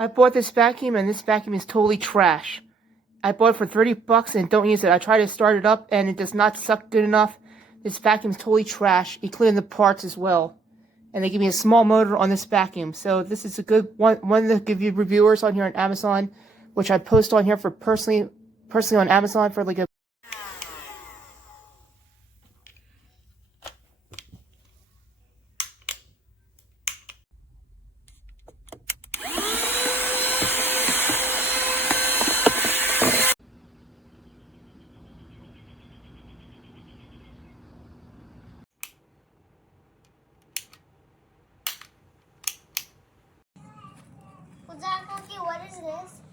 I bought this vacuum and this vacuum is totally trash. I bought it for 30 bucks and don't use it. I tried to start it up and it does not suck good enough. This vacuum is totally trash, including the parts as well. And they give me a small motor on this vacuum. So this is a good one to give you reviewers on here on Amazon, which I post on here for personally on Amazon for like a Well, Jack, okay, what is this?